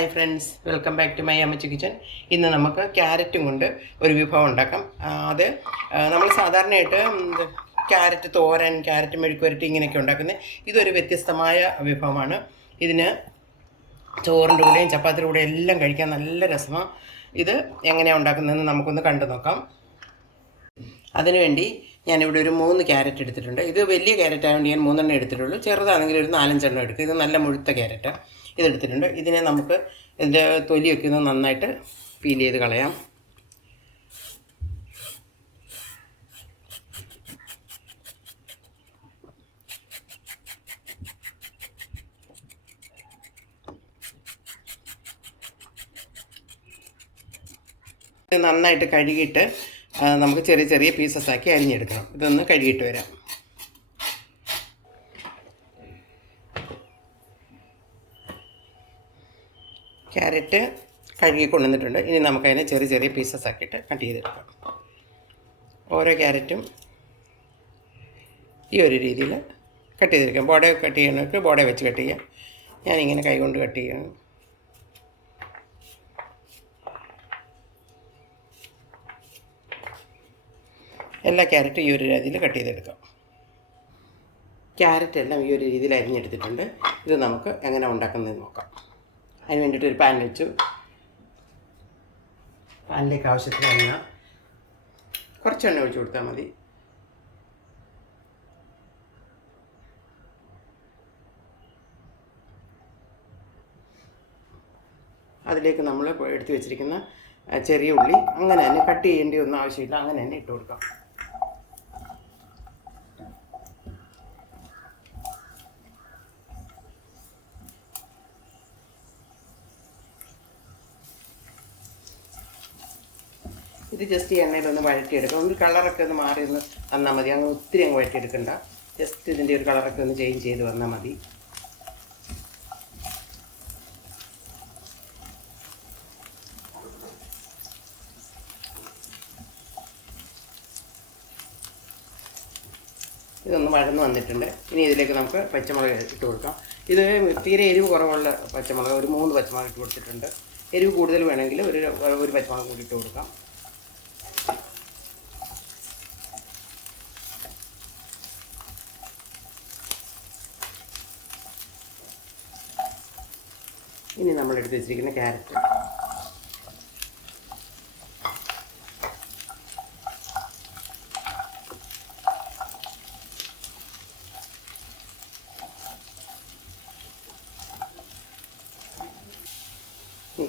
Hi friends welcome back to my അമ്മച്ചി kitchen ഇന്ന് നമുക്ക് ക്യാരറ്റും കൊണ്ട് ഒരു വിഭവം ഉണ്ടാക്കാം. അത് നമ്മൾ സാധാരണയായിട്ട് ക്യാരറ്റ് തോരൻ ക്യാരറ്റ് മെഴുക്കുവരട്ടി ഇങ്ങനെയൊക്കെ ഉണ്ടാക്കുന്നത്. ഇതൊരു വ്യത്യസ്തമായ വിഭവമാണ്. ഇതിന് ചോറിന്റെ കൂടെയും ചപ്പാത്തിയുടെ കൂടെയും എല്ലാം കഴിക്കാൻ നല്ല രസമാണ്. ഇത് എങ്ങനെയാണ് ഉണ്ടാക്കുന്നതെന്ന് നമുക്കൊന്ന് കണ്ടു നോക്കാം. അതിനുവേണ്ടി ഞാനിവിടെ ഒരു മൂന്ന് ക്യാരറ്റ് എടുത്തിട്ടുണ്ട്. ഇത് വലിയ ക്യാരറ്റ് ആയതുകൊണ്ട് ഞാൻ മൂന്നെണ്ണം എടുത്തിട്ടുള്ളൂ. ചെറുതാണെങ്കിൽ ഒരു നാലഞ്ചെണ്ണം എടുക്കുക ഇത് നല്ല മുഴുത്ത ക്യാരറ്റ് ഇതെടുത്തിട്ടുണ്ട്. ഇതിനെ നമുക്ക് ഇതിന്റെ തൊലിയൊക്കെ ഒന്ന് നന്നായിട്ട് പീൽ ചെയ്ത് കളയാം. നന്നായിട്ട് കഴുകിയിട്ട് നമുക്ക് ചെറിയ ചെറിയ പീസസ് ആക്കി അരിഞ്ഞെടുക്കണം. ഇതൊന്ന് കഴുകിയിട്ട് വരാം. ക്യാരറ്റ് കഴുകി കൊണ്ടുവന്നിട്ടുണ്ട്. ഇനി നമുക്കതിനെ ചെറിയ ചെറിയ പീസസ് ആക്കിയിട്ട് കട്ട് ചെയ്തെടുക്കാം. ഓരോ ക്യാരറ്റും ഈ ഒരു രീതിയിൽ കട്ട് ചെയ്തെടുക്കാം. ബോഡ കട്ട് ചെയ്യണവർക്ക് ബോഡ വെച്ച് കട്ട് ചെയ്യാം. ഞാനിങ്ങനെ കൈകൊണ്ട് കട്ട് ചെയ്യണം. എല്ലാ ക്യാരറ്റും ഈ ഒരു രീതിയിൽ കട്ട് ചെയ്തെടുക്കാം. ക്യാരറ്റ് എല്ലാം ഈ ഒരു രീതിയിൽ അരിഞ്ഞെടുത്തിട്ടുണ്ട്. ഇത് നമുക്ക് എങ്ങനെ ഉണ്ടാക്കുന്നത് നോക്കാം. അതിന് വേണ്ടിയിട്ട് ഒരു പാൻ വെച്ചു. പാനിലേക്ക് ആവശ്യത്തിന് എണ്ണ. കുറച്ച് എണ്ണ ഒഴിച്ചു കൊടുത്താൽ മതി. അതിലേക്ക് നമ്മൾ എടുത്തു വെച്ചിരിക്കുന്ന ചെറിയ ഉള്ളി. അങ്ങനെ തന്നെ കട്ട് ചെയ്യേണ്ടി ഒന്നും ആവശ്യമില്ല. അങ്ങനെ തന്നെ ഇട്ട് കൊടുക്കാം. ഇത് ജസ്റ്റ് ഈ എണ്ണയിലൊന്ന് വഴറ്റിയെടുക്കാം. ഒന്ന് കളറൊക്കെ ഒന്ന് മാറി ഒന്ന് വന്നാൽ മതി. അങ്ങ് ഒത്തിരി അങ്ങ് വഴറ്റിയെടുക്കണ്ട. ജസ്റ്റ് ഇതിന്റെ ഒരു കളറൊക്കെ ഒന്ന് ചേഞ്ച് ചെയ്ത് വന്നാൽ മതി. ഇതൊന്ന് വഴന്ന് വന്നിട്ടുണ്ട്. ഇനി ഇതിലേക്ക് നമുക്ക് പച്ചമുളക് ഇട്ട് കൊടുക്കാം. ഇത് തീരെ എരിവ് കുറവുള്ള പച്ചമുളക് ഒരു മൂന്ന് പച്ചമുളക് ഇട്ട് കൊടുത്തിട്ടുണ്ട്. എരിവ് കൂടുതൽ വേണമെങ്കിൽ ഒരു ഒരു പച്ചമുളക് കൂടി ഇട്ട് കൊടുക്കാം. ഇനി നമ്മൾ എടുത്ത് വെച്ചിരിക്കുന്ന ക്യാരറ്റ്.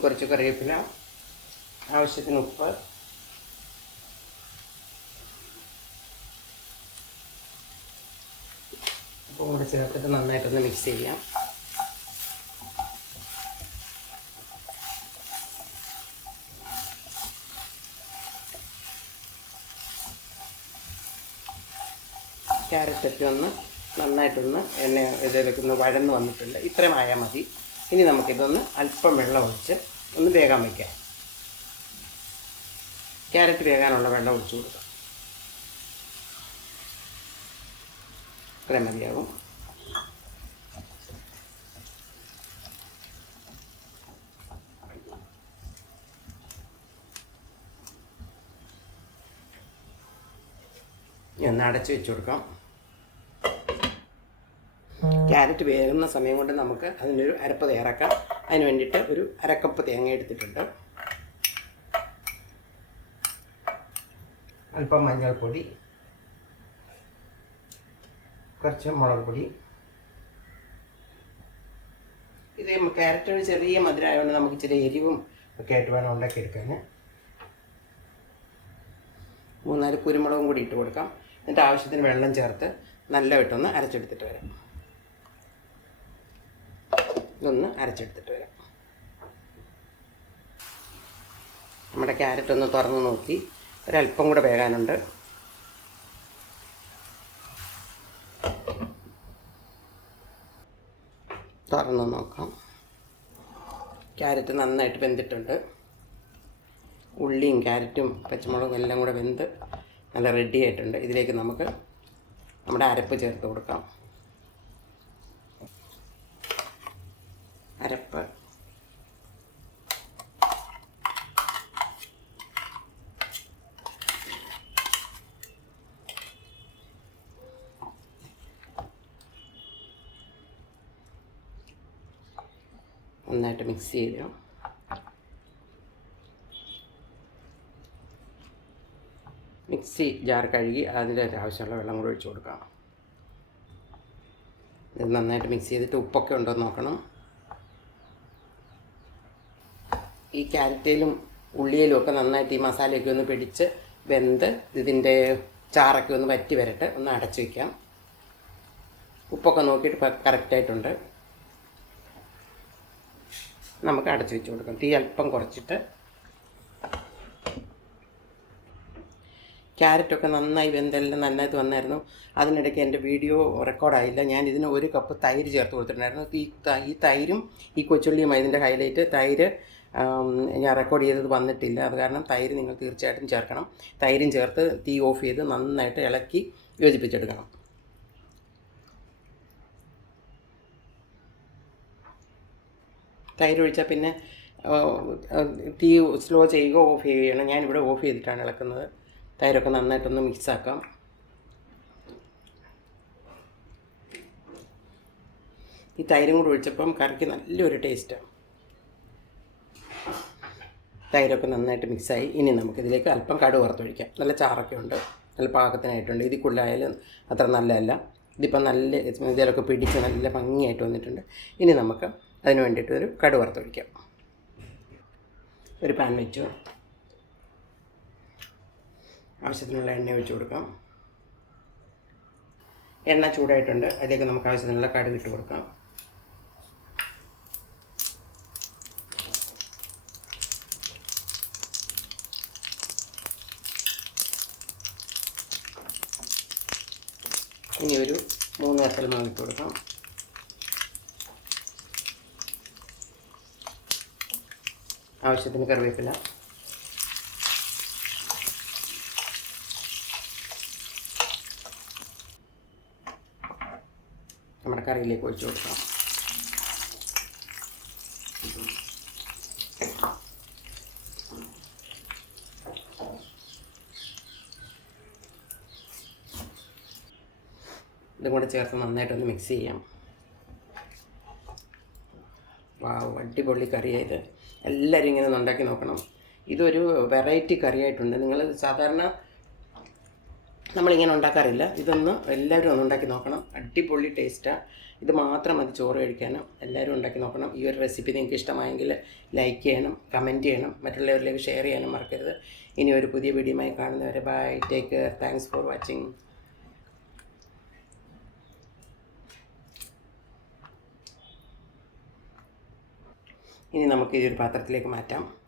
കുറച്ച് കറിവേപ്പില ആവശ്യത്തിന് ഉപ്പ്. ഉപ്പും കൂടെ ചേർത്തിട്ട് നന്നായിട്ടൊന്ന് മിക്സ് ചെയ്യാം. ക്യാരറ്റൊക്കെ ഒന്ന് നന്നായിട്ടൊന്ന് എണ്ണ ഇതിലേക്ക് വഴന്ന് വന്നിട്ടുണ്ട്. ഇത്രയും ആയാൽ മതി. ഇനി നമുക്കിതൊന്ന് അല്പം വെള്ളം ഒഴിച്ച് ഒന്ന് വേഗം വയ്ക്കാം. ക്യാരറ്റ് വേകാനുള്ള വെള്ളം ഒഴിച്ചു കൊടുക്കാം. ഇത്രയും മതിയാകും ഇനി ഒന്ന് അടച്ച് വെച്ച് കൊടുക്കാം. ക്യാരറ്റ് വേകുന്ന സമയം കൊണ്ട് നമുക്ക് അതിനൊരു അരപ്പ് തയ്യാറാക്കാം. അതിന് വേണ്ടിയിട്ട് ഒരു അരക്കപ്പ് തേങ്ങ എടുത്തിട്ടുണ്ട്. അല്പം മഞ്ഞൾപ്പൊടി കുറച്ച് മുളക് പൊടി ഇത് ക്യാരറ്റിന് ചെറിയ മധുരമായതുകൊണ്ട് നമുക്ക് ഇച്ചിരി എരിവും ഒക്കെ ആയിട്ട് വേണം ഉണ്ടാക്കി എടുക്കാൻ മൂന്നാൽ കുരുമുളകും കൂടി ഇട്ട് കൊടുക്കാം. എന്നിട്ട് ആവശ്യത്തിന് വെള്ളം ചേർത്ത് നല്ല വിട്ടൊന്ന് അരച്ചെടുത്തിട്ട് വരാം. ഇതൊന്ന് അരച്ചെടുത്തിട്ട് വരാം. നമ്മുടെ ക്യാരറ്റ് ഒന്ന് തുറന്ന് നോക്കി. ഒരല്പം കൂടെ വേകാനുണ്ട്. തുറന്ന് നോക്കാം. ക്യാരറ്റ് നന്നായിട്ട് വെന്തിട്ടുണ്ട്. ഉള്ളിയും ക്യാരറ്റും പച്ചമുളകും എല്ലാം കൂടെ വെന്ത് നല്ല റെഡി ആയിട്ടുണ്ട്. ഇതിലേക്ക് നമുക്ക് നമ്മുടെ അരപ്പ് ചേർത്ത് കൊടുക്കാം. അരപ്പ്. നന്നായിട്ട് മിക്സ് ചെയ്തു. മിക്സി ജാർ കഴുകി അതിന്റെ ആവശ്യമുള്ള വെള്ളം കൂടി ഒഴിച്ചു കൊടുക്കാം. ഇത് നന്നായിട്ട് മിക്സ് ചെയ്തിട്ട് ഉപ്പൊക്കെ ഉണ്ടോ നോക്കണം. ഈ ക്യാരറ്റയിലും ഉള്ളിയിലും ഒക്കെ നന്നായിട്ട് ഈ മസാലയൊക്കെ ഒന്ന് പിടിച്ച് വെന്ത് ഇതിന്റെ ചാറൊക്കെ ഒന്ന് വറ്റി വരട്ടെ ഒന്ന് അടച്ചു വയ്ക്കാം ഉപ്പൊക്കെ നോക്കിയിട്ട് കറക്റ്റായിട്ടുണ്ട് നമുക്ക് അടച്ചു വെച്ച് കൊടുക്കാം. തീ അല്പം കുറച്ചിട്ട്. ക്യാരറ്റൊക്കെ നന്നായി വെന്തെല്ലാം നന്നായിട്ട് വന്നായിരുന്നു. അതിനിടയ്ക്ക് എന്റെ വീഡിയോ റെക്കോർഡായില്ല ഞാൻ ഇതിന് ഒരു കപ്പ് തൈര് ചേർത്ത് കൊടുത്തിട്ടുണ്ടായിരുന്നു. ഈ തൈരും ഈ കൊച്ചുള്ളിയുമായി ഇതിന്റെ ഹൈലൈറ്റ് തൈര് ഞാൻ റെക്കോർഡ് ചെയ്തത് വന്നിട്ടില്ല. അത് കാരണം തൈര് നിങ്ങൾ തീർച്ചയായിട്ടും ചേർക്കണം. തൈരും ചേർത്ത് തീ ഓഫ് ചെയ്ത് നന്നായിട്ട് ഇളക്കി യോജിപ്പിച്ചെടുക്കണം. തൈര് ഒഴിച്ചാൽ പിന്നെ തീ സ്ലോ ചെയ്യുക ഓഫ് ചെയ്യണം. ഞാനിവിടെ ഓഫ് ചെയ്തിട്ടാണ് ഇളക്കുന്നത്. തൈരൊക്കെ നന്നായിട്ടൊന്ന് മിക്സാക്കാം ഈ തൈരും കൂടെ ഒഴിച്ചപ്പം കറിക്ക് നല്ലൊരു ടേസ്റ്റാണ് തൈരൊക്കെ നന്നായിട്ട് മിക്സായി ഇനി നമുക്കിതിലേക്ക് അല്പം കടു വറുത്തൊഴിക്കാം. നല്ല ചാറൊക്കെ ഉണ്ട് നല്ല പാകത്തിനായിട്ടുണ്ട്. ഇതിൽ കൂടുതലായാലും അത്ര നല്ലതല്ല. ഇതിപ്പോൾ നല്ല ഇതിലൊക്കെ പിടിച്ച് നല്ല ഭംഗിയായിട്ട് വന്നിട്ടുണ്ട്. ഇനി നമുക്ക് അതിന് വേണ്ടിയിട്ട് ഒരു കടുക് വറുത്തൊഴിക്കാം. ഒരു പാൻ വെച്ചു. ആവശ്യത്തിനുള്ള എണ്ണ ഒഴിച്ച് കൊടുക്കാം. എണ്ണ ചൂടായിട്ടുണ്ട്. അതിലേക്ക് നമുക്ക് ആവശ്യത്തിനുള്ള കടുക് ഇട്ട് കൊടുക്കാം. ഇനി ഒരു മൂന്ന് വറ്റൽ മുളക് കൊടുക്കാം. ആവശ്യത്തിന് കറിവേപ്പില. നമ്മുടെ കറിയിലേക്ക് ഒഴിച്ചു കൊടുക്കാം. ഇതും കൂടെ ചേർത്ത് നന്നായിട്ടൊന്ന് മിക്സ് ചെയ്യാം. വാവ് അടിപൊളി കറിയായത് എല്ലാവരും ഇങ്ങനെ ഒന്ന് ഉണ്ടാക്കി നോക്കണം. ഇതൊരു വെറൈറ്റി കറിയായിട്ടുണ്ട്. നിങ്ങൾ സാധാരണ നമ്മളിങ്ങനെ ഉണ്ടാക്കാറില്ല. ഇതൊന്ന് എല്ലാവരും ഒന്ന് ഉണ്ടാക്കി നോക്കണം. അടിപൊളി ടേസ്റ്റാണ് ഇത് മാത്രം മതി ചോറ് കഴിക്കാനും. എല്ലാവരും ഉണ്ടാക്കി നോക്കണം. ഈ ഒരു റെസിപ്പി നിങ്ങൾക്ക് ഇഷ്ടമായെങ്കിൽ ലൈക്ക് ചെയ്യണം കമന്റ് ചെയ്യണം. മറ്റുള്ളവരിലേക്ക് ഷെയർ ചെയ്യാനും മറക്കരുത്. ഇനി ഒരു പുതിയ വീഡിയോയുമായി കാണുന്നവരെ bye take care thanks for watching ഇനി നമുക്ക് ഈ ഒരു പാത്രത്തിലേക്ക് മാറ്റാം.